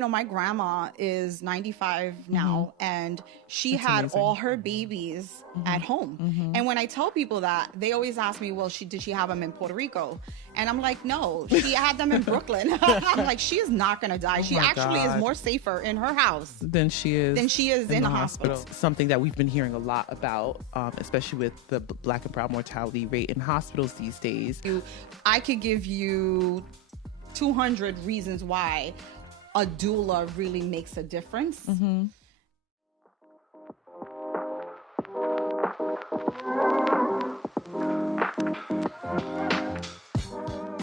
My grandma is 95 now, and she That's had amazing. all her babies at home. And when I tell people that, they always ask me, well, did she have them in Puerto Rico? And I'm like, no, she had them in Brooklyn. I'm like, she is not going to die. She actually is more safer in her house than she is in the hospital. It's something that we've been hearing a lot about, especially with the Black and brown mortality rate in hospitals these days. I could give you 200 reasons why a doula really makes a difference.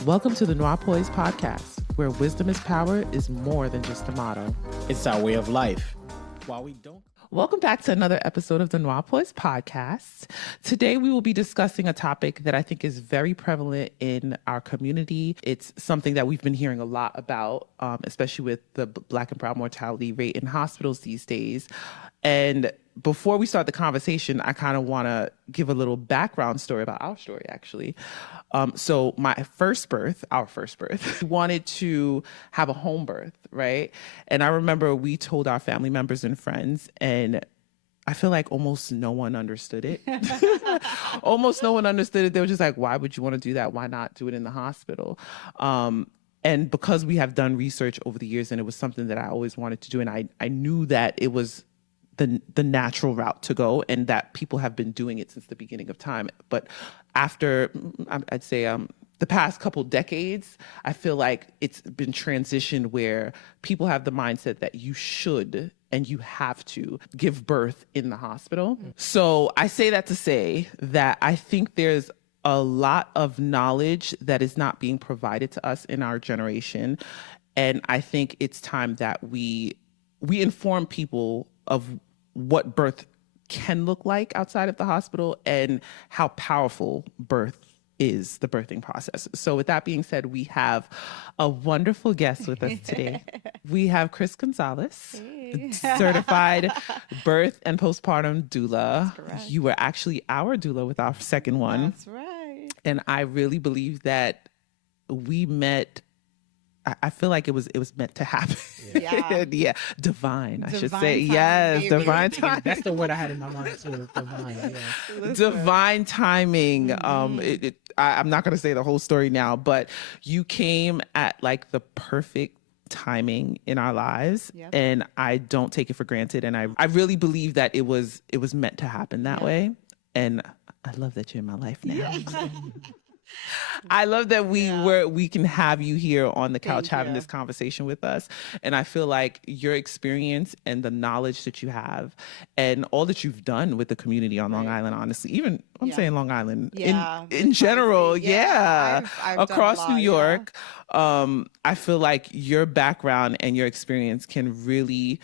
Welcome to the NOIRPOISED podcast, where wisdom is power is more than just a motto. It's our way of life. While we don't. Welcome back to another episode of the NOIRPOISED podcast. Today, we will be discussing a topic that I think is very prevalent in our community. It's something that we've been hearing a lot about, especially with the Black and brown mortality rate in hospitals these days. And before we start the conversation, I kind of want to give a little background story about our story, actually. So our first birth, we wanted to have a home birth, right? And I remember we told our family members and friends, and I feel like almost no one understood it. Almost no one understood it. They were just like, why would you want to do that? Why not do it in the hospital? And because we have done research over the years, and it was something that I always wanted to do, and I knew that it was the natural route to go, and that people have been doing it since the beginning of time. But after, I'd say, the past couple decades, I feel like it's been transitioned where people have the mindset that you should and you have to give birth in the hospital. So I say that to say that I think there's a lot of knowledge that is not being provided to us in our generation. And I think it's time that we inform people of what birth can look like outside of the hospital and how powerful birth is, the birthing process. So with that being said, we have a wonderful guest with us today. We have Chris Gonzalez, Certified Birth and Postpartum Doula. You were actually our doula with our second one. That's right. And I really believe that we met, I feel like it was meant to happen. Yeah. Divine, I should Divine say. timing, Yes, baby. divine timing. That's the word I had in my mind too. Divine. Yeah. Divine timing. I'm not going to say the whole story now, but you came at like the perfect timing in our lives. Yep. And I don't take it for granted. And I really believe that it was meant to happen that way. And I love that you're in my life now. Yeah. I love that we can have you here on the couch having you. this conversation with us. And I feel like your experience and the knowledge that you have and all that you've done with the community on Long Island, honestly, even I'm saying Long Island in general, I've done across a lot, New York. I feel like your background and your experience can really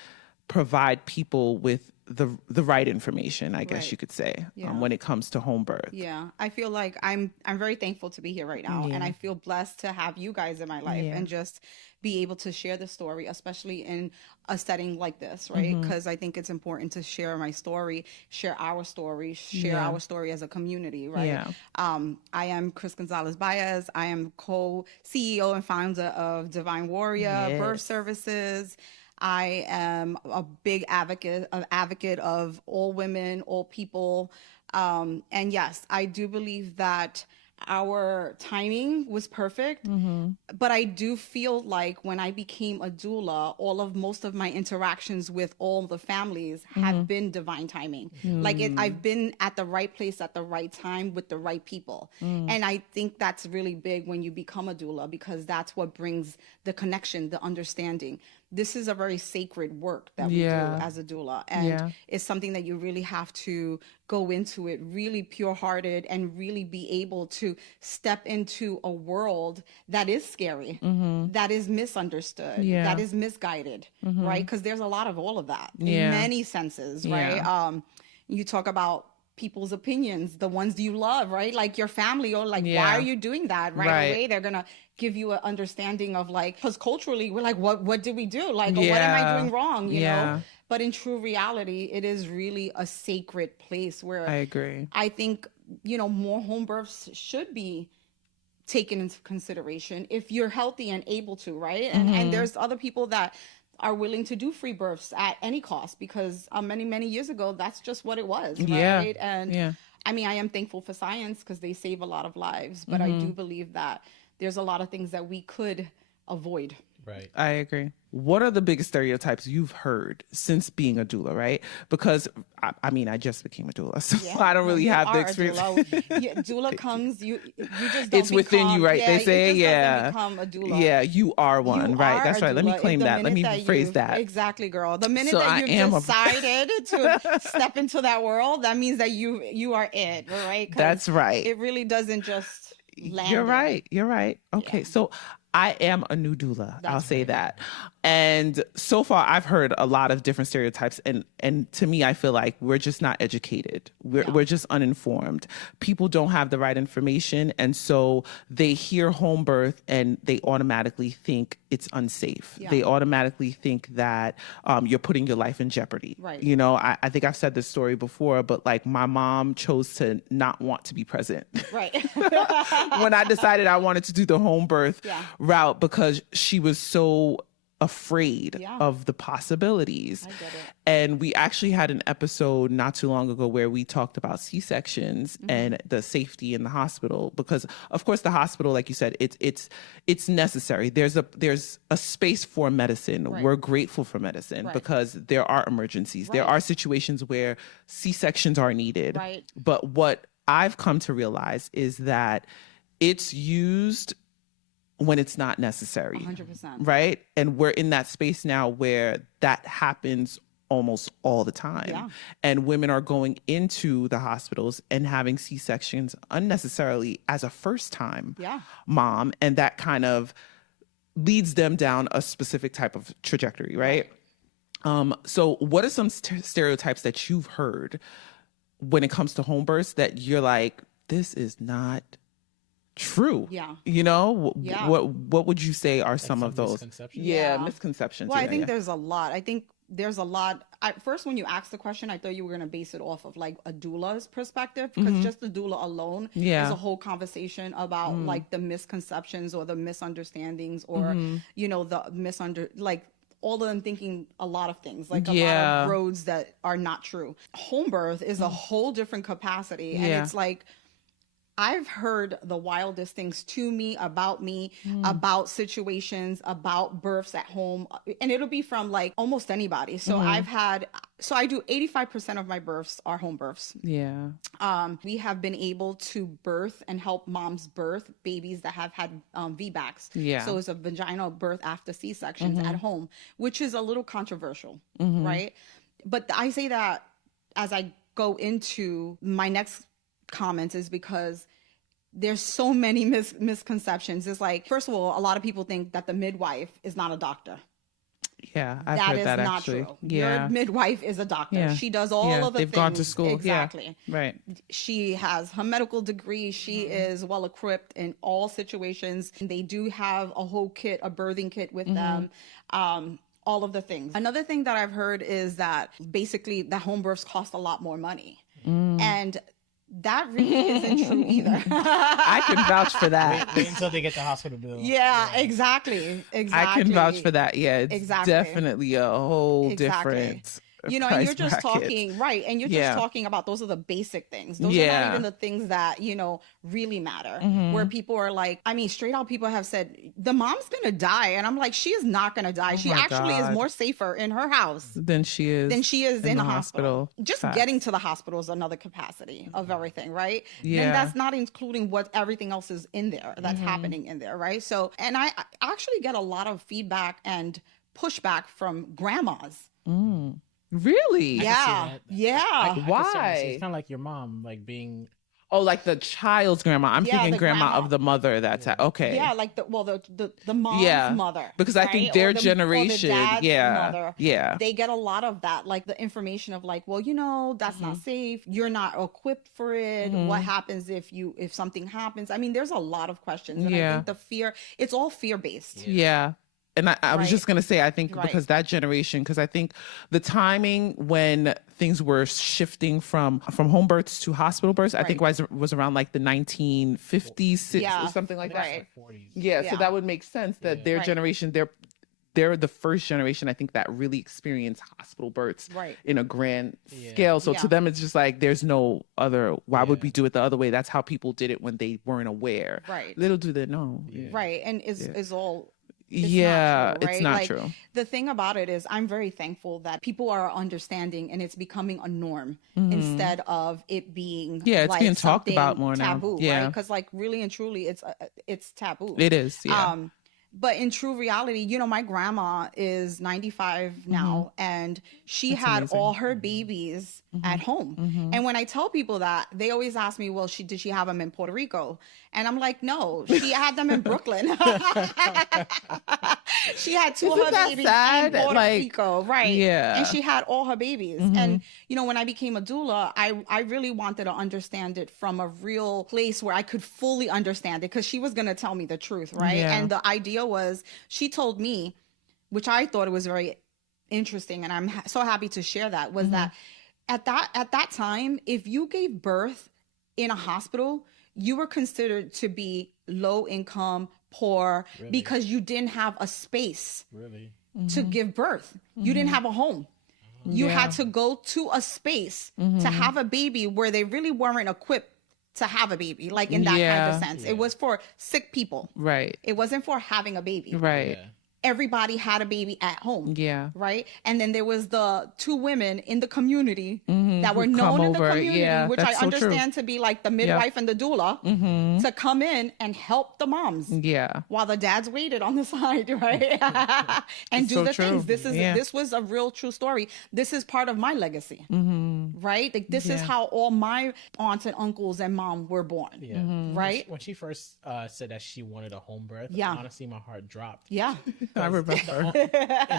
provide people with the right information, I guess you could say, when it comes to home birth. Yeah, I feel like I'm very thankful to be here right now, and I feel blessed to have you guys in my life and just be able to share the story, especially in a setting like this, right? Because I think it's important to share my story, share our story, our story as a community, right? Yeah. I am Chris Gonzalez Baez. I am co-CEO and founder of Divine Warrior Birth Services. I am a big advocate of all women, all people. And yes, I do believe that our timing was perfect, but I do feel like when I became a doula, most of my interactions with all the families have been divine timing. Like I've been at the right place at the right time with the right people. And I think that's really big when you become a doula, because that's what brings the connection, the understanding. This is a very sacred work that we do as a doula. And it's something that you really have to go into it really pure-hearted and really be able to step into a world that is scary, that is misunderstood, that is misguided, right? Because there's a lot of all of that in many senses, right? You talk about people's opinions, the ones you love, right? Like your family, or like, why are you doing that? Right away, they're gonna give you an understanding of like, because culturally we're like, what did we do? Like, what am I doing wrong? You know? But in true reality, it is really a sacred place where I agree. I think, more home births should be taken into consideration if you're healthy and able to, right? And there's other people that are willing to do free births at any cost because many years ago, that's just what it was, right? Yeah. And I mean, I am thankful for science because they save a lot of lives, but I do believe that there's a lot of things that we could avoid. Right. I agree. What are the biggest stereotypes you've heard since being a doula, right? Because, I mean, I just became a doula, so I don't really have the experience. Doula comes, you just don't it's within you, right? They say, become a doula. Yeah, you are one, right? That's right. Let me claim that. Let me phrase that. Exactly, girl. The minute that you've decided to step into that world, that means that you are it, right? That's right. It really doesn't just land. You're right. You're right. Okay, so I am a new doula. I'll say that. And so far, I've heard a lot of different stereotypes. And to me, I feel like we're just not educated. We're just uninformed. People don't have the right information. And so they hear home birth and they automatically think it's unsafe. Yeah. They automatically think that you're putting your life in jeopardy. Right. You know, I think I've said this story before, but like my mom chose to not want to be present. Right. When I decided I wanted to do the home birth route because she was so afraid of the possibilities. I get it. And we actually had an episode not too long ago where we talked about C-sections and the safety in the hospital, because of course the hospital, like you said, it's necessary. There's a space for medicine. Right. We're grateful for medicine because there are emergencies. There are situations where C-sections are needed. Right. But what I've come to realize is that it's used when it's not necessary. 100%. Right? And we're in that space now where that happens almost all the time. Yeah. And women are going into the hospitals and having C-sections unnecessarily as a first-time mom. And that kind of leads them down a specific type of trajectory, right? So what are some stereotypes that you've heard when it comes to home births that you're like, this is not true? Yeah. You know, what would you say are some of those? Misconceptions? Misconceptions. Well, I think there's a lot. I think there's a lot. First, when you asked the question, I thought you were going to base it off of like a doula's perspective, because just the doula alone is a whole conversation about like the misconceptions or the misunderstandings or, you know, like all of them thinking a lot of things, like a lot of roads that are not true. Home birth is a whole different capacity. And it's like, I've heard the wildest things to me, about situations, about births at home. And it'll be from like almost anybody. So I do 85% of my births are home births. Yeah. We have been able to birth and help moms birth babies that have had VBACs. Yeah. So it's a vaginal birth after C-sections at home, which is a little controversial, right? But I say that as I go into my next comments is because there's so many misconceptions. It's like, first of all, a lot of people think that the midwife is not a doctor. Yeah, I've heard that actually. Not true. Your midwife is a doctor. She does all of the things. They've gone to school. Exactly. Right. She has her medical degree. She is well equipped in all situations. They do have a whole kit, a birthing kit with them. All of the things. Another thing that I've heard is that basically the home births cost a lot more money. And that really isn't true either. I can vouch for that. Wait until they get the hospital bill. Yeah, exactly. I can vouch for that. Yeah, it's definitely a whole different. You know, and you're just talking, right. And you're just talking about, those are the basic things. Those are not even the things that, you know, really matter. Where people are like, I mean, straight out people have said, the mom's going to die. And I'm like, she is not going to die. She actually is more safer in her house than she is in the hospital. Just Facts. Getting to the hospital is another capacity of everything, right? Yeah. And that's not including what everything else is in there that's happening in there, right? So, and I actually get a lot of feedback and pushback from grandmas. Really? Yeah. Why? It's kind of like your mom, like being. Oh, like the child's grandma. I'm thinking grandma of the mother. That's okay. Yeah, like the mom's mother. Because I think their generation, mother, yeah, they get a lot of that, like the information of like, well, you know, that's not safe. You're not equipped for it. What happens if something happens? I mean, there's a lot of questions. And I think the fear, it's all fear based. Yeah. And I was just going to say, I think because that generation, because I think the timing when things were shifting from home births to hospital births, I think was around like the 1950s, or something like that. Like 40s. Yeah, so that would make sense that their generation, they're the first generation, I think, that really experienced hospital births Right. in a grand scale. So to them, it's just like, there's no other, why would we do it the other way? That's how people did it when they weren't aware. Right. Little do they know. Right. And is all. It's not true. The thing about it is, I'm very thankful that people are understanding and it's becoming a norm instead of it being it's like being talked about more taboo, now. right? Because like really and truly, it's taboo. It is. Yeah. But in true reality, you know, my grandma is 95 now, and she had amazing. all her babies at home. And when I tell people that, they always ask me, well, did she have them in Puerto Rico? And I'm like, no, she had them in Brooklyn. She had two of her babies in Puerto Rico, right? Yeah. And she had all her babies. And, you know, when I became a doula, I really wanted to understand it from a real place where I could fully understand it, because she was going to tell me the truth, right? Yeah. And the idea was, she told me, which I thought it was very interesting, and I'm so happy to share that, was that at that time, if you gave birth in a hospital, you were considered to be low income, poor, because you didn't have a space to give birth. You didn't have a home. You had to go to a space to have a baby where they really weren't equipped to have a baby, like in that kind of sense. It was for sick people. Right. It wasn't for having a baby. Right. Everybody had a baby at home. Yeah. Right. And then there was the two women in the community that were known in the community, which I understand to be like the midwife and the doula, to come in and help the moms. Yeah. While the dads waited on the side, right? And do the things. This was a real true story. This is part of my legacy. Right? Like this is how all my aunts and uncles and mom were born. Yeah. Right? When she first said that she wanted a home birth, honestly, my heart dropped. Yeah. I remember. In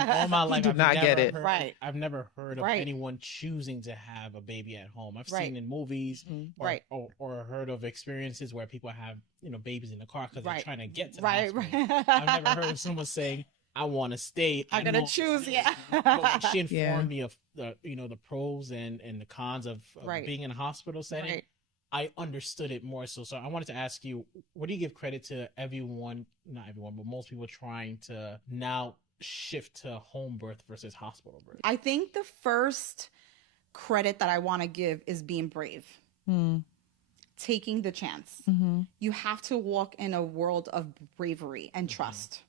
all my life, I've never heard of anyone choosing to have a baby at home. I've seen in movies or heard of experiences where people have, you know, babies in the car because they're trying to get to the hospital. I've never heard of someone saying, I want to stay. I'm going to choose. Yeah. But when she informed me of the, you know, the pros and the cons of being in a hospital setting, I understood it more so. So I wanted to ask you, what do you give credit to everyone, not everyone, but most people trying to now shift to home birth versus hospital birth? I think the first credit that I want to give is being brave. Taking the chance. You have to walk in a world of bravery and trust.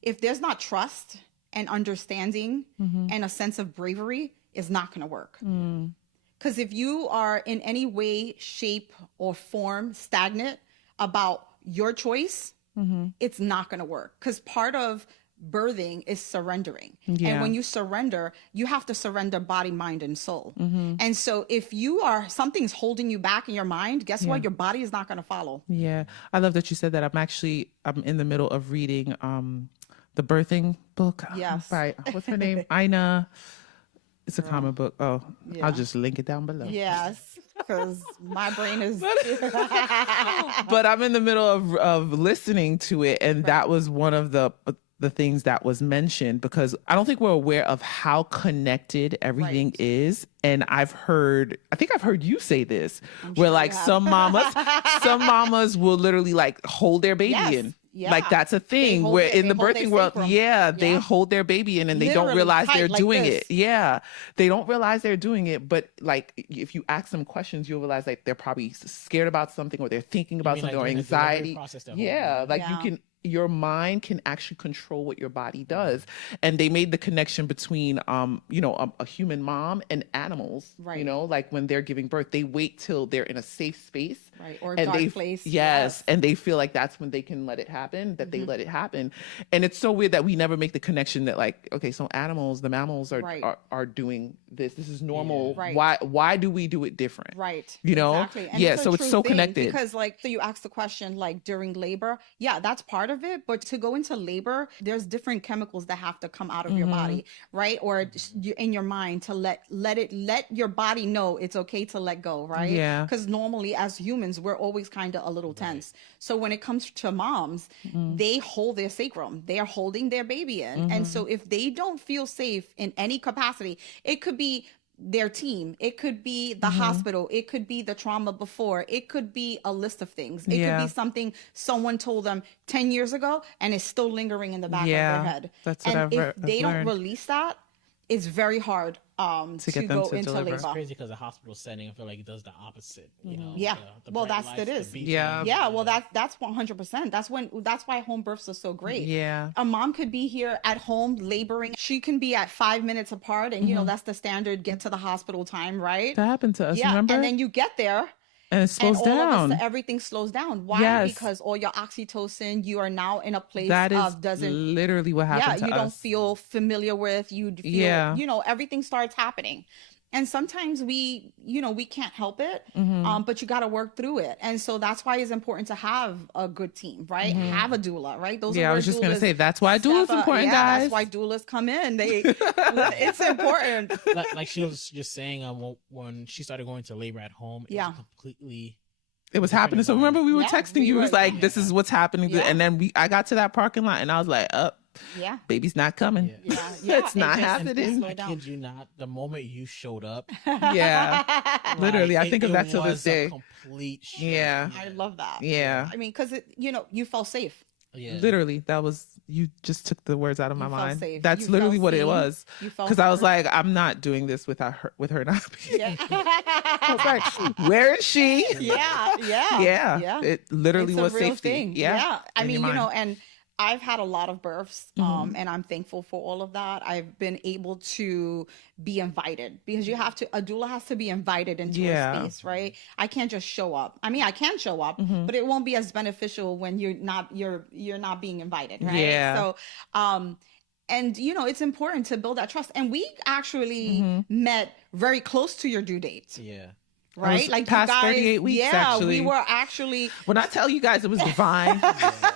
If there's not trust and understanding and a sense of bravery, it's not going to work. Because if you are in any way, shape, or form stagnant about your choice, it's not going to work. Because part of birthing is surrendering. And when you surrender, you have to surrender body, mind, and soul. And so if something's holding you back in your mind, guess what? Your body is not going to follow. Yeah. I love that you said that. I'm in the middle of reading the birthing book. Yes. By, what's her name? Ina. It's a common book. Oh, I'll just link it down below. Yes, because my brain is... But I'm in the middle of listening to it, and that was one of the things that was mentioned, because I don't think we're aware of how connected everything is. And I think I've heard you say this, where like some mamas will literally like hold their baby in. Yeah. Like that's a thing where in the birthing world, they hold their baby in and they don't realize they're doing it. Yeah. They don't realize they're doing it. But like if you ask them questions, you'll realize like they're probably scared about something, or they're thinking about something, or anxiety. Your mind can actually control what your body does. And they made the connection between, a human mom and animals, like when they're giving birth, they wait till they're in a safe space. Right. Or a dark place. Yes. And they feel like that's when they can let it happen, that they let it happen. And it's so weird that we never make the connection that like, okay, so the mammals are doing this. This is normal. Yeah. Right. Why do we do it different? Right. You know? Exactly. And it's so connected. Because so you asked the question, like during labor, that's part of it. But to go into labor, there's different chemicals that have to come out of your body, right? Or in your mind to let your body know it's okay to let go, right? Yeah. Because normally as humans, we're always kind of a little tense. So when it comes to moms, they hold their sacrum. They are holding their baby in. And so if they don't feel safe in any capacity, it could be their team. It could be the hospital. It could be the trauma before. It could be a list of things. It could be something someone told them 10 years ago and it's still lingering in the back of their head. That's what if they don't release that, it's very hard to get go them to into deliver. labor. It's crazy because the hospital setting, I feel like it does the opposite. You know. Yeah. Well, bright that's lights, it is. Yeah. Well, that's 100%. That's why home births are so great. Yeah. A mom could be here at home laboring. She can be at 5 minutes apart, and you know that's the standard get to the hospital time, right? That happened to us. Remember? And then you get there. And it slows down. Everything slows down. Why? Yes. Because all your oxytocin, you are now in a place that is doesn't literally what happened to us. You don't feel familiar with. You feel, you know, everything starts happening. And sometimes we can't help it, but you got to work through it. And so that's why it's important to have a good team, right? Have a doula, right? Those are I was just going to say, that's why doula is important, guys. That's why doulas come in. It's important. Like she was just saying, when she started going to labor at home, it was completely... It was happening. So remember we were texting you. It was like, this is what's happening. Yeah. And then I got to that parking lot and I was like, baby's not coming. It's not happening. I kid you not. The moment you showed up. Literally. I think of that till this day. Complete shock. I love that. Yeah. I mean, because you felt safe. Yeah. Literally, that was, you just took the words out of my mind. Safe. That's literally what it was. Because I was like, I'm not doing this with her not being. I was like, where is she? Yeah. It literally was safety. Thing. Yeah. I mean, you know, and I've had a lot of births, and I'm thankful for all of that. I've been able to be invited because a doula has to be invited into a space, right? I can't just show up. I mean, I can show up, but it won't be as beneficial when you're not being invited, right? Yeah. So, and you know, it's important to build that trust. And we actually met very close to your due date. Yeah. Right? Like past you guys, 38 weeks, actually. We were actually... When I tell you guys it was divine.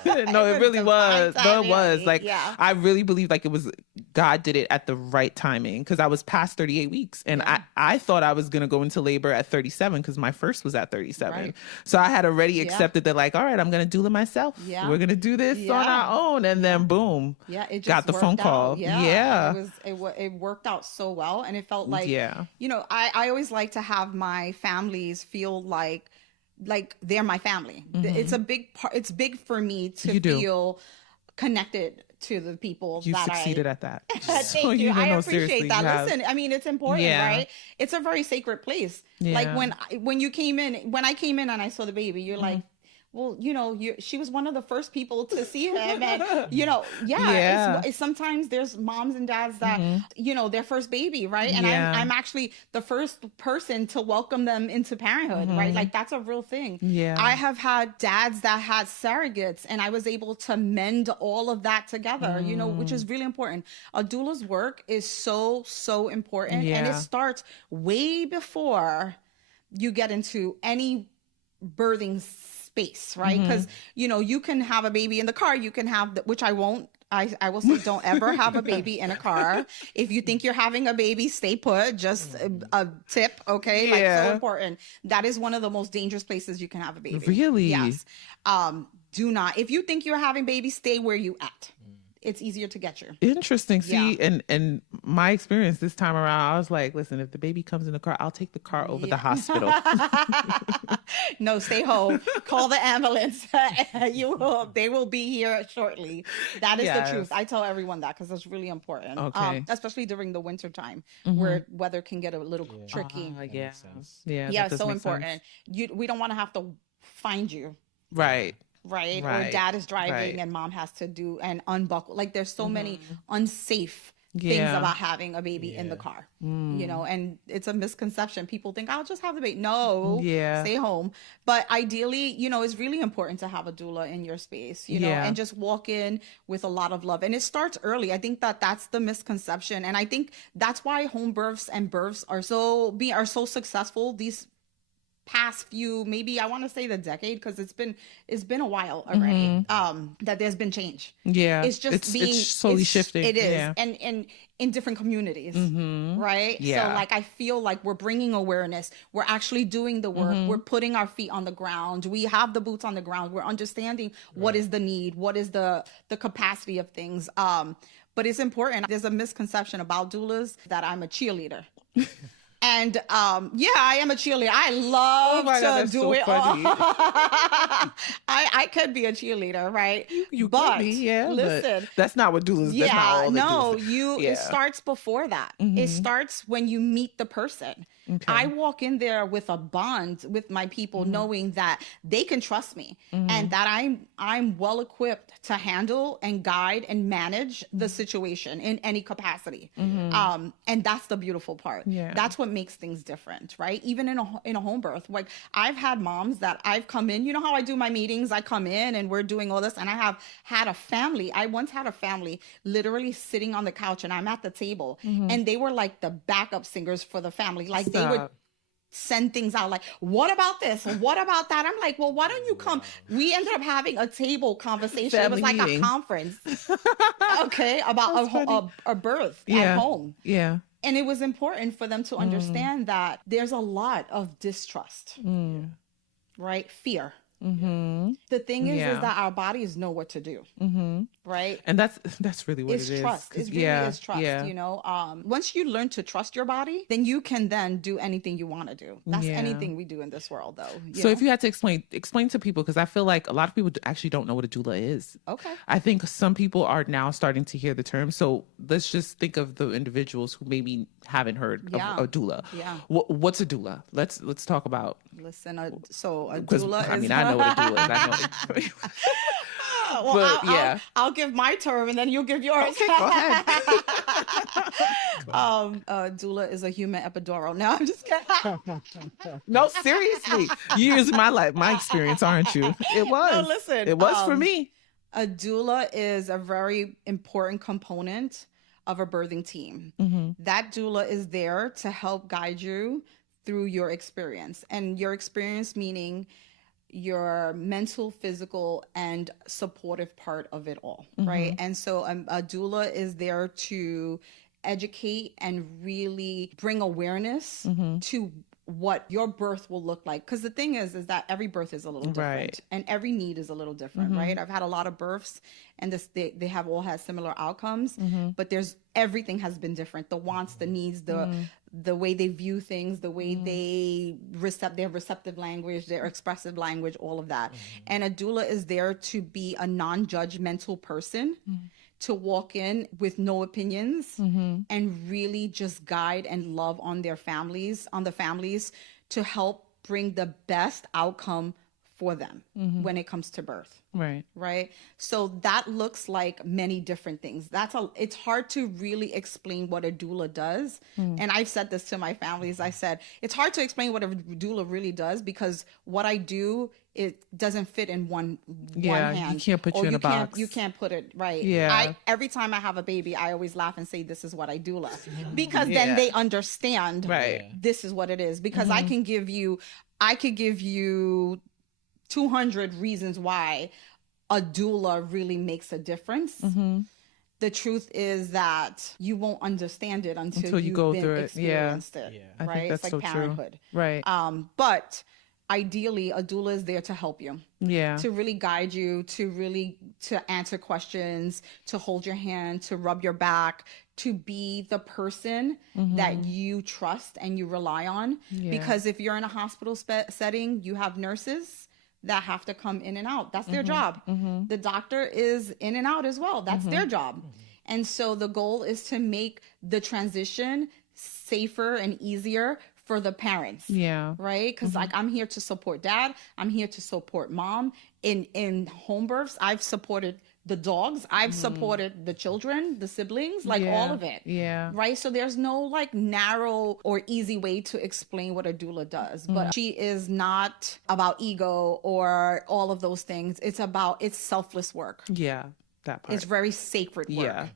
No, it really was. No, it was. Like, I really believe like it was, God did it at the right timing because I was past 38 weeks. And I thought I was going to go into labor at 37 because my first was at 37. Right. So I had already accepted that like, all right, I'm going to doula myself. Yeah. We're going to do this on our own. And then boom. Yeah. It just got the phone call. Yeah. It worked out so well. And it felt like, you know, I always like to have my families feel like they're my family. It's a big part. It's big for me to feel connected to the people. You succeeded at that. Thank you. I appreciate that. Listen, I mean, it's important, right? It's a very sacred place. Like when I came in and I saw the baby, you're like, well, you know, she was one of the first people to see him. And, you know, it's sometimes there's moms and dads that, you know, their first baby, right? And I'm actually the first person to welcome them into parenthood, right? Like that's a real thing. Yeah. I have had dads that had surrogates and I was able to mend all of that together, you know, which is really important. A doula's work is so, so important. And it starts way before you get into any birthing space, right? Because you know, you can have a baby in the car, you can have which I won't. I will say don't ever have a baby in a car. If you think you're having a baby, stay put. Just a tip, okay? Like so important. That is one of the most dangerous places you can have a baby. Really? Yes. Do not. If you think you're having baby, stay where you at. It's easier to get you. Interesting. See, and my experience this time around, I was like, listen, if the baby comes in the car, I'll take the car over the hospital. No, stay home. Call the ambulance. They will be here shortly. That is the truth. I tell everyone that because it's really important. Okay. Especially during the winter time where weather can get a little tricky. Yeah, so important. We don't want to have to find you. Right. Right. Or dad is driving and mom has to do and unbuckle. Like there's so many unsafe things about having a baby in the car, you know, and it's a misconception. People think I'll just have the baby. No, stay home. But ideally, you know, it's really important to have a doula in your space, you know, and just walk in with a lot of love. And it starts early. I think that's the misconception. And I think that's why home births and births are so successful. These past few, maybe I want to say the decade, because it's been a while already, that there's been change. It's just it's slowly shifting. It is. And in different communities, right? So like I feel like we're bringing awareness, we're actually doing the work, we're putting our feet on the ground, we have the boots on the ground, we're understanding what is the need, what is the capacity of things. But it's important. There's a misconception about doulas that I'm a cheerleader. And yeah, I am a cheerleader. I love to do it all. I could be a cheerleader, right? You but could be, yeah. Listen, but that's not what doulas. Yeah, that's not all no, doulas. it starts before that. It starts when you meet the person. Okay. I walk in there with a bond with my people, knowing that they can trust me and that I'm well equipped to handle and guide and manage the situation in any capacity. And that's the beautiful part. Yeah. That's what makes things different, right? Even in a home birth. Like, I've had moms that I've come in, you know how I do my meetings? I come in and we're doing all this, and I have had a family. I once had a family literally sitting on the couch, and I'm at the table, and they were like the backup singers for the family. Like, they would send things out like, what about this? What about that? I'm like, well, why don't you come? We ended up having a table conversation. Family it was like meeting. A conference. Okay. About a birth at home. Yeah. And it was important for them to understand that there's a lot of distrust, right? Fear. The thing is that our bodies know what to do, right? And that's really what it is. Trust. It really is trust. You know, once you learn to trust your body, then you can then do anything you want to do. That's anything we do in this world, though. So if you had to explain to people, because I feel like a lot of people actually don't know what a doula is. Okay. I think some people are now starting to hear the term. So let's just think of the individuals who maybe haven't heard of a doula. Yeah. What's a doula? Let's talk about. Listen, so a doula is... I mean, I know what a doula is. I know. Well, I'll give my term and then you'll give yours. Okay, go ahead. Doula is a human epidural. No, I'm just kidding. No, seriously. You use my experience, aren't you? It was. No, listen. It was for me. A doula is a very important component of a birthing team. That doula is there to help guide you through your experience, and your experience meaning your mental, physical, and supportive part of it all, right? And so a doula is there to educate and really bring awareness to what your birth will look like. Because the thing is that every birth is a little different, and every need is a little different, right? I've had a lot of births, and they have all had similar outcomes, but everything has been different. The wants, the needs, the way they view things, the way they their receptive language, their expressive language, all of that. And a doula is there to be a non-judgmental person, to walk in with no opinions and really just guide and love on the families to help bring the best outcome for them when it comes to birth. Right. So that looks like many different things. It's hard to really explain what a doula does. And I've said this to my families. I said, it's hard to explain what a doula really does, because what I do, it doesn't fit in one hand. You can't put you in a box. You can't put it right. Every time I have a baby, I always laugh and say, this is what I doula, because then they understand this is what it is. Because I could give you 200 reasons why a doula really makes a difference. The truth is that you won't understand it until you go through it. Experienced it. I think that's it's like so parenthood. True. Right. But ideally, a doula is there to help you. To really guide you, to answer questions, to hold your hand, to rub your back, to be the person that you trust and you rely on. Because if you're in a hospital setting, you have nurses that have to come in and out. That's their job. The doctor is in and out as well. That's their job. And so the goal is to make the transition safer and easier for the parents. Right? Because like, I'm here to support dad. I'm here to support mom. In home births, I've supported the dogs. I've supported the children, the siblings, like all of it. Right? So there's no like narrow or easy way to explain what a doula does. But she is not about ego or all of those things. It's selfless work. That part. It's very sacred work.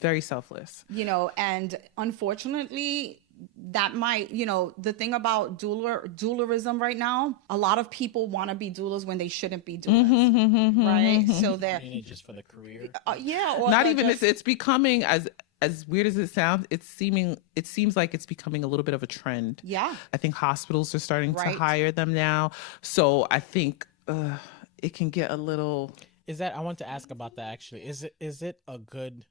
Very selfless. And unfortunately, that might, the thing about doularism right now, a lot of people want to be doulas when they shouldn't be doulas, right? So they're just for the career. Or not even it's becoming, as weird as it sounds, it seems like it's becoming a little bit of a trend. I think hospitals are starting to hire them now. So I think it can get a little. I want to ask about that actually. Is it a good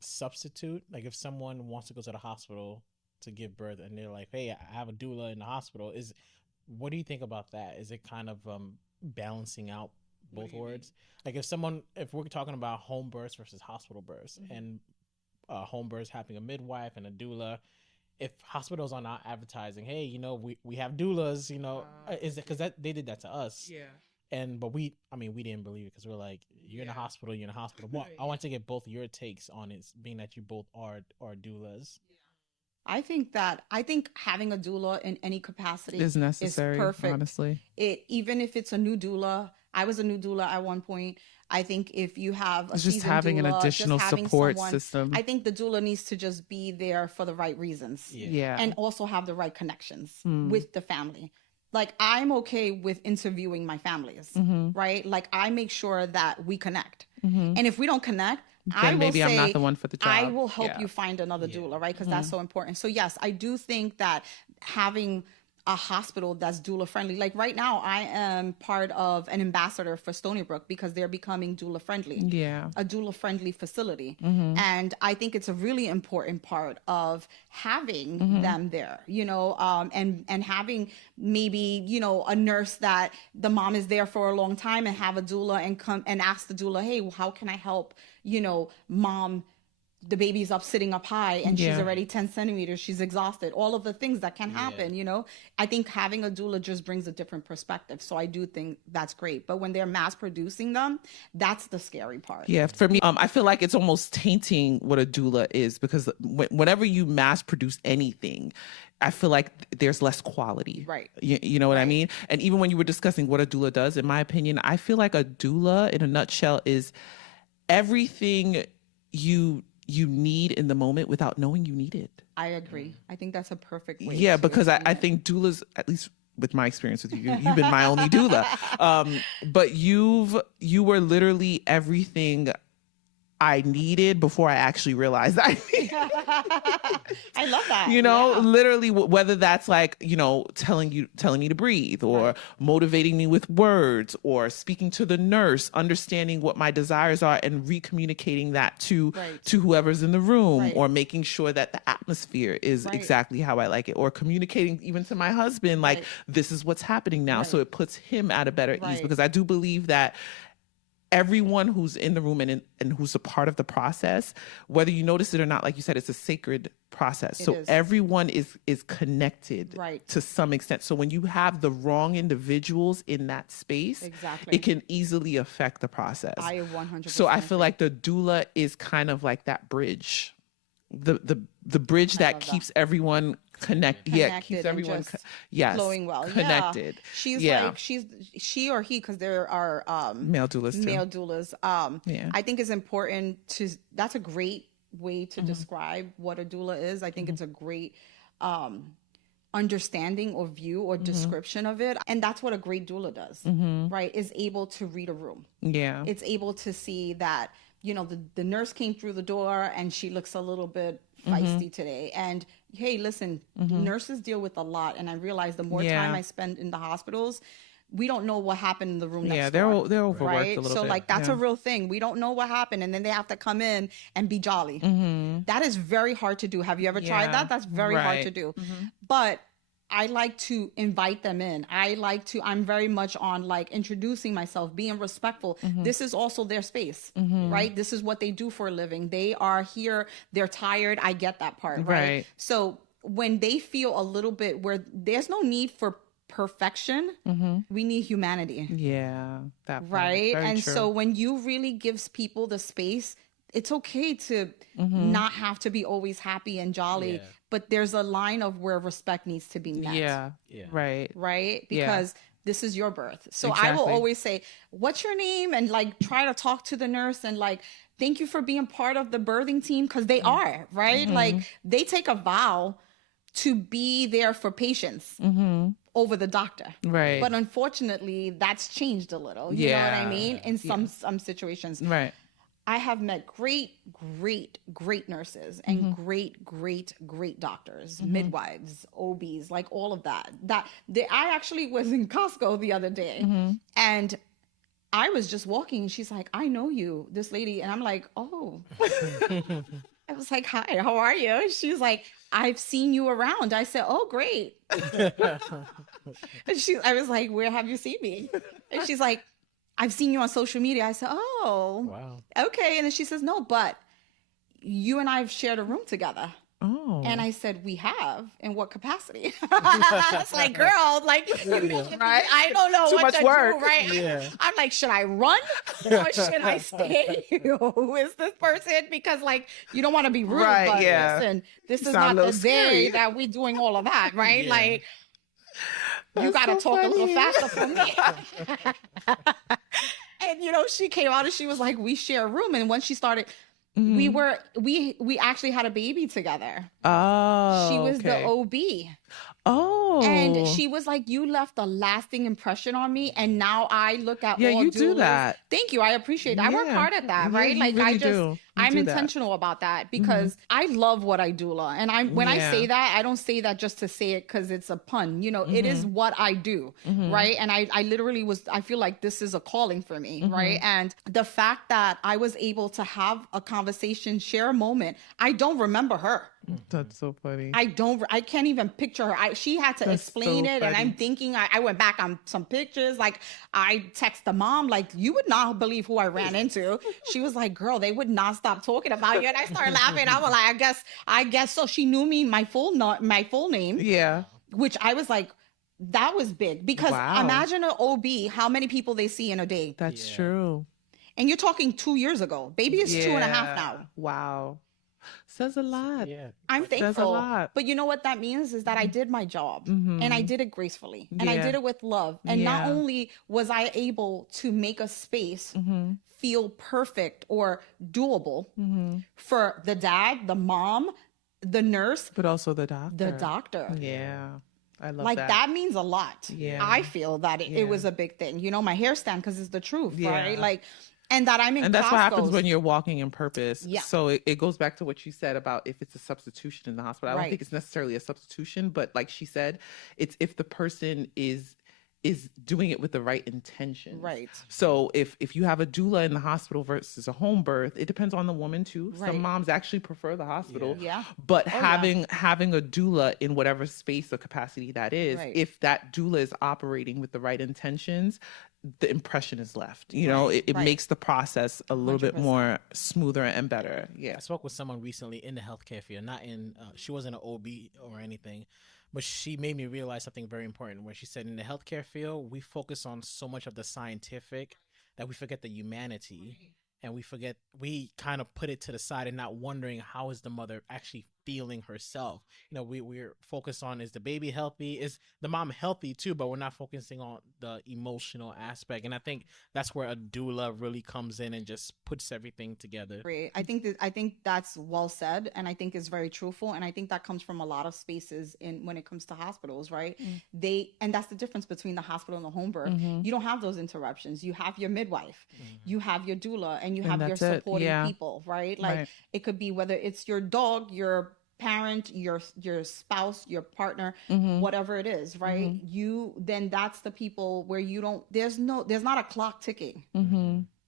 substitute? Like if someone wants to go to the hospital to give birth and they're like, hey, I have a doula in the hospital. What do you think about that? Is it kind of balancing out both words? Like if we're talking about home births versus hospital births, and home births having a midwife and a doula, if hospitals are not advertising, hey, you know, we have doulas, you know, is it because they did that to us? Yeah. But we didn't believe it because we're like, you're in a hospital. Well, I want to get both your takes on it, being that you both are doulas. I think having a doula in any capacity is necessary. Is perfect. Honestly, even if it's a new doula, I was a new doula at one point. I think if you have a just having doula, an additional support system, I think the doula needs to just be there for the right reasons, and also have the right connections with the family. Like, I'm okay with interviewing my families, right? Like, I make sure that we connect, and if we don't connect, then maybe I'm not the one for the job. I will help you find another doula, right? Because that's so important. So yes, I do think that having a hospital that's doula friendly, like right now, I am part of an ambassador for Stony Brook because they're becoming doula friendly. Yeah, a doula friendly facility, and I think it's a really important part of having them there. You know, and having maybe, you know, a nurse that the mom is there for a long time and have a doula and come and ask the doula, hey, well, how can I help? You know, mom, the baby's up sitting up high and she's already 10 centimeters. She's exhausted. All of the things that can happen, you know, I think having a doula just brings a different perspective. So I do think that's great. But when they're mass producing them, that's the scary part. Yeah. For me, I feel like it's almost tainting what a doula is, because whenever you mass produce anything, I feel like there's less quality. Right. You know what I mean? And even when you were discussing what a doula does, in my opinion, I feel like a doula in a nutshell is everything you need in the moment without knowing you need it. I agree. I think that's a perfect way. Yeah, because I think doulas, at least with my experience with you, you've been my only doula. But you were literally everything I needed before I actually realized I needed. I love that. You know, literally, whether that's like, you know, telling me to breathe, or motivating me with words, or speaking to the nurse, understanding what my desires are and recommunicating that to whoever's in the room, or making sure that the atmosphere is exactly how I like it, or communicating even to my husband, like, this is what's happening now. So it puts him at a better ease, because I do believe that everyone who's in the room and who's a part of the process, whether you notice it or not, like you said, it's a sacred process. So everyone is connected to some extent. So when you have the wrong individuals in that space, it can easily affect the process. I 100%. So I feel like the doula is kind of like that bridge, the bridge that keeps everyone connected, keeps everyone flowing well, connected. She's like she or he, because there are male doulas too. I think it's important that's a great way to describe what a doula is. I think it's a great understanding or view or description of it, and that's what a great doula does, right? Is able to read a room. It's able to see that, you know, the nurse came through the door and she looks a little bit feisty today, and hey, listen, nurses deal with a lot, and I realize the more time I spend in the hospitals, we don't know what happened in the room next door. They're overworked a little bit. So like, that's a real thing. We don't know what happened, and then they have to come in and be jolly. That is very hard to do. Have you ever tried that? That's very hard to do. But I like to invite them in. I'm very much on like introducing myself, being respectful. This is also their space, right? This is what they do for a living. They are here. They're tired. I get that part, right? So when they feel a little bit where there's no need for perfection, we need humanity. Yeah. That right. And true. So when you really gives people the space, it's okay to not have to be always happy and jolly, but there's a line of where respect needs to be met. Right. Because this is your birth. So I will always say, what's your name? And like, try to talk to the nurse and like, thank you for being part of the birthing team. Cause they are, right? Like, they take a vow to be there for patients over the doctor. Right. But unfortunately that's changed a little. You know what I mean? In some situations. Right. I have met great nurses and great doctors, midwives, OBs, like all of that. I actually was in Costco the other day, and I was just walking, and she's like, "I know you, this lady," and I'm like, "Oh." I was like, hi, how are you? And she's like, I've seen you around. I said, oh, great. I was like, where have you seen me? And she's like, I've seen you on social media. I said, oh, wow. Okay. And then she says, no, but you and I have shared a room together. Oh. And I said, we have. In what capacity? I was like, girl, like, right? I don't know Too what much to work. do, right? Yeah. I'm like, should I run or should I stay? Who is this person? Because like, you don't want to be rude, Right, but yeah. listen, this You is sound not a the little day scary. that we're doing all of that, right? Yeah. Like, you That's got to so talk a little funny. faster for me. And you know, she came out and she was like, we share a room. And when she started, we actually had a baby together. Oh, She was okay. the OB. Oh. And she was like, you left a lasting impression on me. And now I look at all you do doulas. that. Thank you. I appreciate that. I work Yeah. hard at that, Yeah, right? you Like really I just, do. You I'm do that. intentional about that because I love what I doula. And when I say that, I don't say that just to say it because it's a pun. You know, it is what I do, right? And I literally I feel like this is a calling for me, right? And the fact that I was able to have a conversation, share a moment, I don't remember her. That's so funny. I can't even picture her. She had to explain it. And I'm thinking, I went back on some pictures. Like I text the mom, like, you would not believe who I ran into. She was like, girl, they would not stop talking about you. And I started laughing. I was like, I guess so. She knew me, my full name. Yeah. Which I was like, that was big because imagine an OB, how many people they see in a day. That's true. And you're talking 2 years ago. Baby is 2.5 now. Wow. Says a lot. Yeah. I'm thankful. Says a lot. But you know what that means is that I did my job and I did it gracefully and I did it with love. And not only was I able to make a space feel perfect or doable for the dad, the mom, the nurse, but also the doctor. The doctor. Yeah. I love like that. that means a lot. Yeah. I feel that it was a big thing. You know, my hair stand because it's the truth, right? Like, and that I'm in and that's what happens Costco's. when you're walking in purpose. Yeah. So it goes back to what you said about if it's a substitution in the hospital. I don't think it's necessarily a substitution, but like she said, it's if the person is doing it with the right intention. Right. So if you have a doula in the hospital versus a home birth, it depends on the woman too. Right. Some moms actually prefer the hospital. Yeah. But having a doula in whatever space or capacity that is, if that doula is operating with the right intentions, the impression is left. You know, it makes the process a little 100%. Bit more smoother and better. Yeah. I spoke with someone recently in the healthcare field, not in, she wasn't an OB or anything, but she made me realize something very important where she said in the healthcare field, we focus on so much of the scientific that we forget the humanity. And we kind of put it to the side and not wondering how is the mother actually feeling herself. You know, we're focused on, is the baby healthy? Is the mom healthy too? But we're not focusing on the emotional aspect. And I think that's where a doula really comes in and just puts everything together. I think that's well said. And I think it's very truthful. And I think that comes from a lot of spaces when it comes to hospitals, right? And that's the difference between the hospital and the home birth. You don't have those interruptions. You have your midwife, you have your doula, and you have your supporting people, right? Like it could be whether it's your dog, your parent, your spouse, your partner, whatever it is, right? Then that's the people where there's not a clock ticking.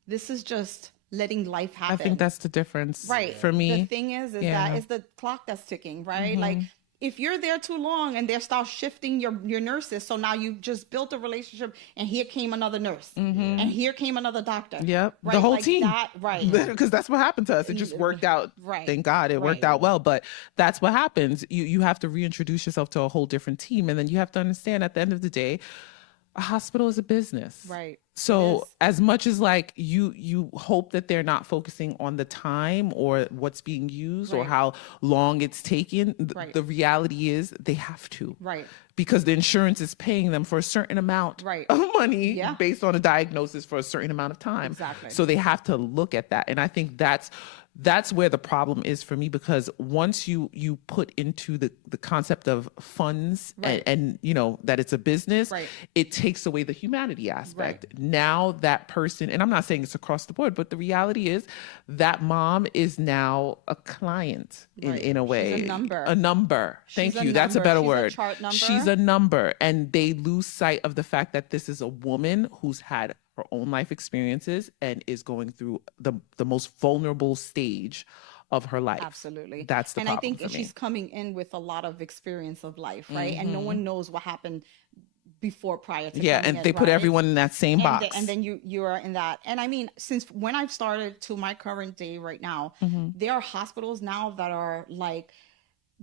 This is just letting life happen. I think that's the difference, for me. The thing is that it's the clock that's ticking, right? Like if you're there too long and they start shifting your nurses, so now you've just built a relationship and here came another nurse and here came another doctor. Yep. Right? The whole like team. That, right. Because that's what happened to us. It just worked out. Right. Thank God it worked out well. But that's what happens. You have to reintroduce yourself to a whole different team. And then you have to understand at the end of the day, a hospital is a business. Right. So as much as like you hope that they're not focusing on the time or what's being used or how long it's taken, the reality is they have to. Right. Because the insurance is paying them for a certain amount of money based on a diagnosis for a certain amount of time. Exactly. So they have to look at that. And I think that's where the problem is for me, because once you put into the concept of funds and you know that it's a business, it takes away the humanity aspect. Now that person, and I'm not saying it's across the board, but the reality is that mom is now a client in a way. She's a number. A number. Thank you. That's a better word. She's a chart number. She's a number. And they lose sight of the fact that this is a woman who's had her own life experiences and is going through the most vulnerable stage of her life. Absolutely. That's the problem. And I think she's coming in with a lot of experience of life, right? Mm-hmm. And no one knows what happened prior to and they put everyone in that same box. And then you are in that. And I mean, since when I've started to my current day right now, there are hospitals now that are like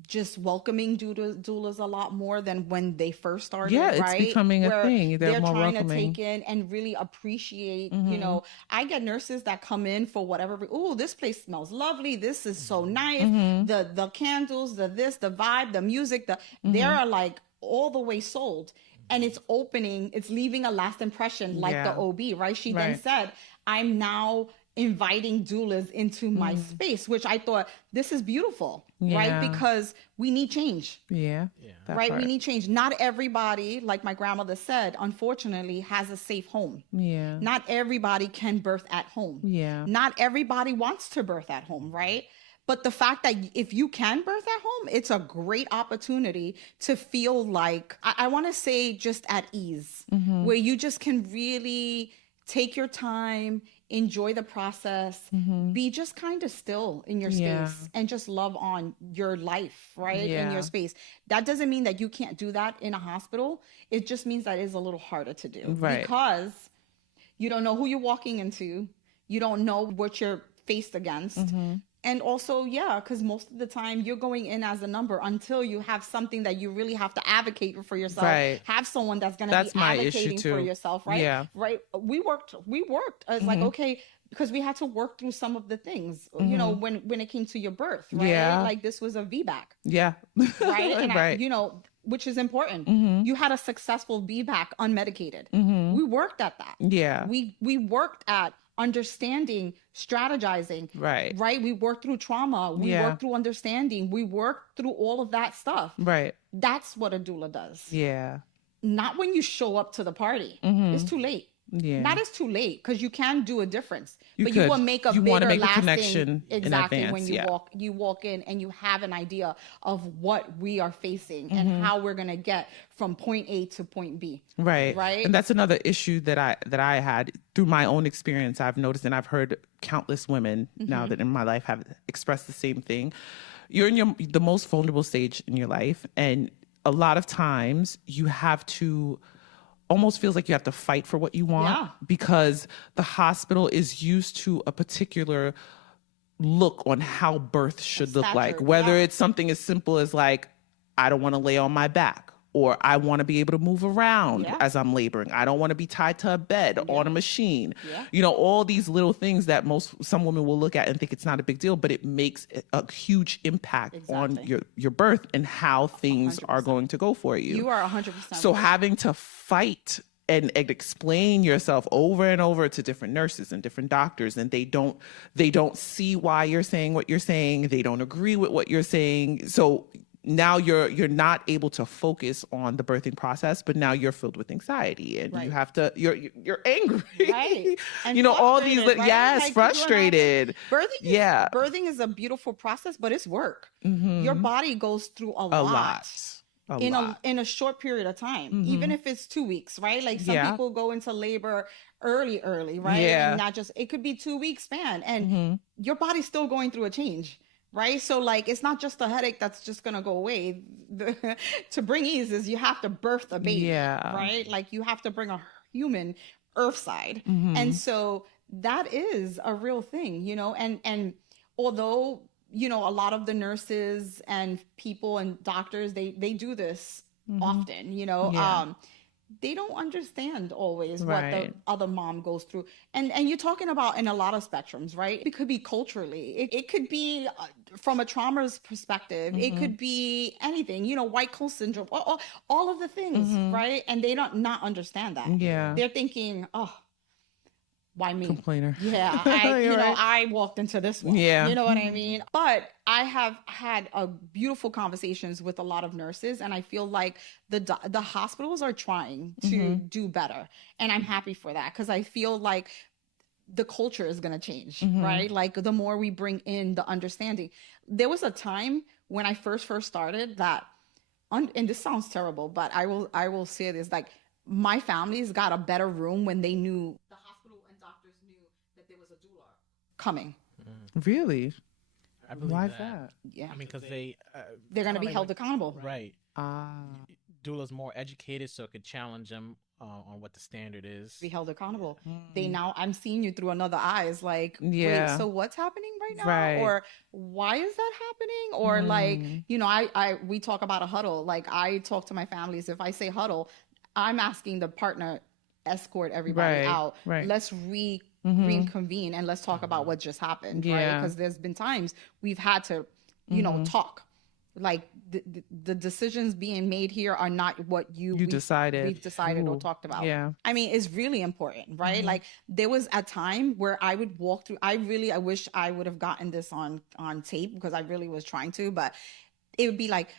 just welcoming doulas a lot more than when they first started. Yeah, it's right? becoming a thing. They're more trying welcoming. to take in and really appreciate. You know, I get nurses that come in for whatever. Oh, this place smells lovely. This is so nice. The candles, the vibe, the music. They're like all the way sold. And it's leaving a last impression like the OB, right? She then said, I'm now inviting doulas into my space, which I thought, this is beautiful, right? Because we need change. Yeah. Right? Part. We need change. Not everybody, like my grandmother said, unfortunately, has a safe home. Yeah. Not everybody can birth at home. Yeah. Not everybody wants to birth at home, right? But the fact that if you can birth at home, it's a great opportunity to feel like, I want to say just at ease, where you just can really take your time, enjoy the process, be just kind of still in your space and just love on your life, right? In your space. That doesn't mean that you can't do that in a hospital. It just means that it's a little harder to do because you don't know who you're walking into. You don't know what you're faced against. And also, because most of the time you're going in as a number until you have something that you really have to advocate for yourself. Right. Have someone that's going to be advocating for yourself, right? Yeah. Right. We worked. It's like, okay, because we had to work through some of the things, you know, when it came to your birth, right? Yeah. Like this was a VBAC. Yeah. Right. And which is important. You had a successful VBAC unmedicated. We worked at that. Yeah. We worked at understanding, strategizing, right? We worked through trauma. We worked through understanding. We worked through all of that stuff. Right. That's what a doula does. Yeah. Not when you show up to the party. It's too late. Yeah. That is too late because you can do a difference. You will make you bigger make lasting a connection exactly in advance, when you walk in and you have an idea of what we are facing and how we're gonna get from point A to point B. Right. Right. And that's another issue that I had through my own experience. I've noticed, and I've heard countless women now that in my life have expressed the same thing. You're in the most vulnerable stage in your life, and a lot of times you have to almost feels like you have to fight for what you want because the hospital is used to a particular look on how birth should look like, whether it's something as simple as like, I don't want to lay on my back, or I want to be able to move around as I'm laboring. I don't want to be tied to a bed on a machine. You know, all these little things that some women will look at and think it's not a big deal, but it makes a huge impact on your birth and how things 100%. Are going to go for you. You are 100%. So having to fight and explain yourself over and over to different nurses and different doctors, and they don't see why you're saying what you're saying. They don't agree with what you're saying. So now you're not able to focus on the birthing process, but now you're filled with anxiety and you have to, you're angry. Right. And you know, all these, like, frustrated. Birthing is a beautiful process, but it's work. Your body goes through a lot. In a short period of time, even if it's 2 weeks, right? Like some people go into labor early, right? And not just, it could be 2 weeks span and your body's still going through a change. Right. So like, it's not just a headache that's just going to go away. To bring ease is you have to birth a baby, right? Like you have to bring a human earthside. And so that is a real thing, you know, and although, you know, a lot of the nurses and people and doctors, they do this often, you know, they don't understand always what the other mom goes through. And you're talking about in a lot of spectrums, right? It could be culturally. It could be from a trauma's perspective. It could be anything, you know, white coat syndrome, all of the things, right? And they don't not understand that. They're thinking, oh, why me? Complainer. Yeah. I walked into this one. Yeah. You know what I mean? But I have had beautiful conversations with a lot of nurses, and I feel like the hospitals are trying to do better. And I'm happy for that because I feel like the culture is going to change, right? Like the more we bring in the understanding. There was a time when I first started that, and this sounds terrible, but I will say this, like my family's got a better room when they knew that there was a doula coming. Really? I believe Why that. is that? Yeah. I mean, because they're going to be held accountable. Right. Doula's more educated, so it could challenge them on what the standard is. Be held accountable. I'm seeing you through another eyes. Like, yeah. Wait, so what's happening right now? Right. Or why is that happening? Or like, you know, we talk about a huddle. Like, I talk to my families. If I say huddle, I'm asking the partner, escort everybody out. Right. Let's reconvene and let's talk about what just happened. Right. Because there's been times we've had to, you know, talk. Like the decisions being made here are not what we've decided or talked about. Yeah. I mean, it's really important, right? Like there was a time where I would walk through, I wish I would have gotten this on tape because I really was trying to, but it would be like,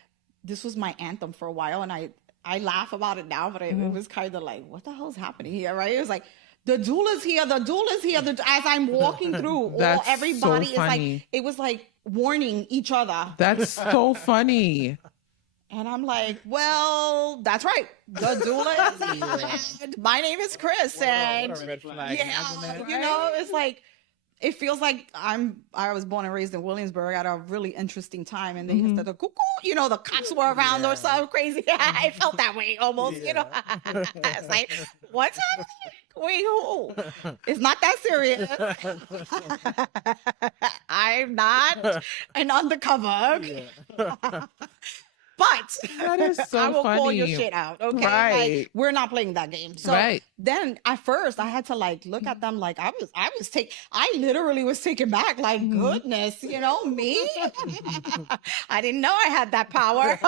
this was my anthem for a while. And I laugh about it now, but it was kind of like, what the hell's happening here? Right. It was like, the doula's here. As I'm walking through, everybody is like, it was like warning each other. That's so funny. And I'm like, well, that's right. The doula is my name is Chris. And you know, it's like, it feels like I was born and raised in Williamsburg at a really interesting time. And they said the cuckoo, you know, the cops were around or something crazy. I felt that way almost, you know. It's like, what's happening? Wait, who? It's not that serious. I'm not an undercover. But that is so I will funny. call your shit out. Okay. Right. Like, we're not playing that game. So then at first I had to like look at them like I literally was taken back like, goodness, you know, me? I didn't know I had that power.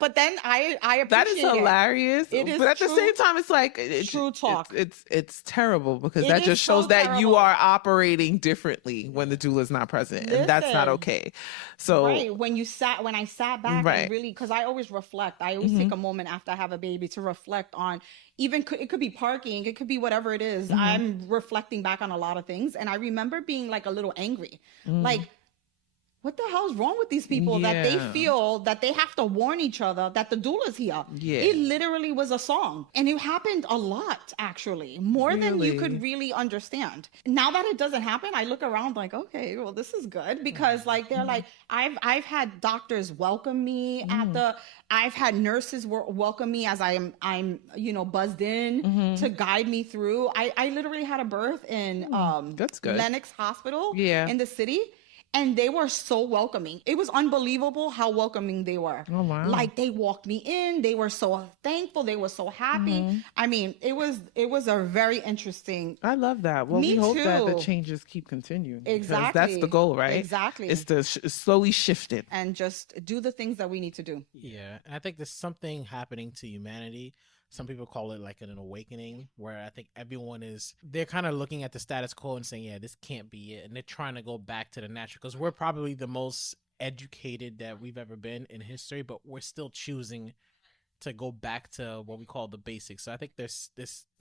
But then I appreciate that is hilarious. It is but at the same time, it's like true talk. It's terrible because that just shows that you are operating differently when the doula is not present, and that's not okay. So when I sat back and really, because I always reflect. I always take a moment after I have a baby to reflect on, even it could be parking, it could be whatever it is. I'm reflecting back on a lot of things, and I remember being like a little angry, like, what the hell is wrong with these people that they feel that they have to warn each other that the doula's here? Yeah. It literally was a song. And it happened a lot, actually, more than you could really understand. Now that it doesn't happen, I look around like, okay, well, this is good, because like they're like, I've had doctors welcome me I've had nurses welcome me as I'm you know, buzzed in to guide me through. I literally had a birth in that's good. Lenox Hospital in the city. And they were so welcoming. It was unbelievable how welcoming they were. Oh, wow. Like, they walked me in. They were so thankful. They were so happy. I mean, it was a very interesting. I love that. Well, we hope that the changes keep continuing. Exactly. That's the goal, right? Exactly. It's to slowly shift it. And just do the things that we need to do. Yeah. And I think there's something happening to humanity. Some people call it like an awakening, where I think they're kind of looking at the status quo and saying, yeah, this can't be it. And they're trying to go back to the natural, because we're probably the most educated that we've ever been in history, but we're still choosing to go back to what we call the basics. So I think there's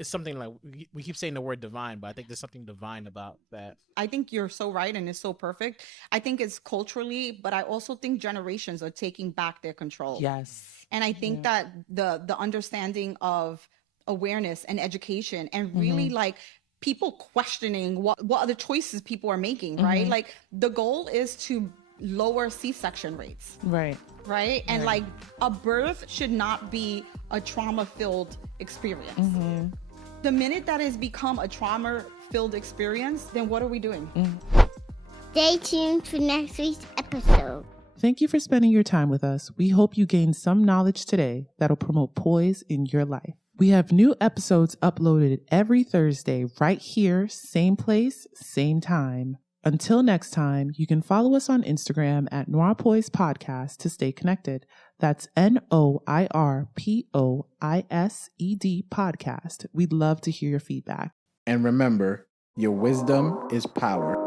something like, we keep saying the word divine, but I think there's something divine about that. I think you're so right, and it's so perfect. I think it's culturally, but I also think generations are taking back their control. Yes. And I think that the understanding of awareness and education, and really like people questioning what other choices people are making, right? Like, the goal is to lower C-section rates. Right. And like, a birth should not be a trauma-filled experience. The minute that has become a trauma-filled experience, then what are we doing? Stay tuned for next week's episode. Thank you for spending your time with us. We hope you gained some knowledge today that'll promote poise in your life. We have new episodes uploaded every Thursday right here, same place, same time. Until next time, you can follow us on Instagram at NOIRPOISED Podcast to stay connected. That's NOIRPOISED Podcast. We'd love to hear your feedback. And remember, your wisdom is power.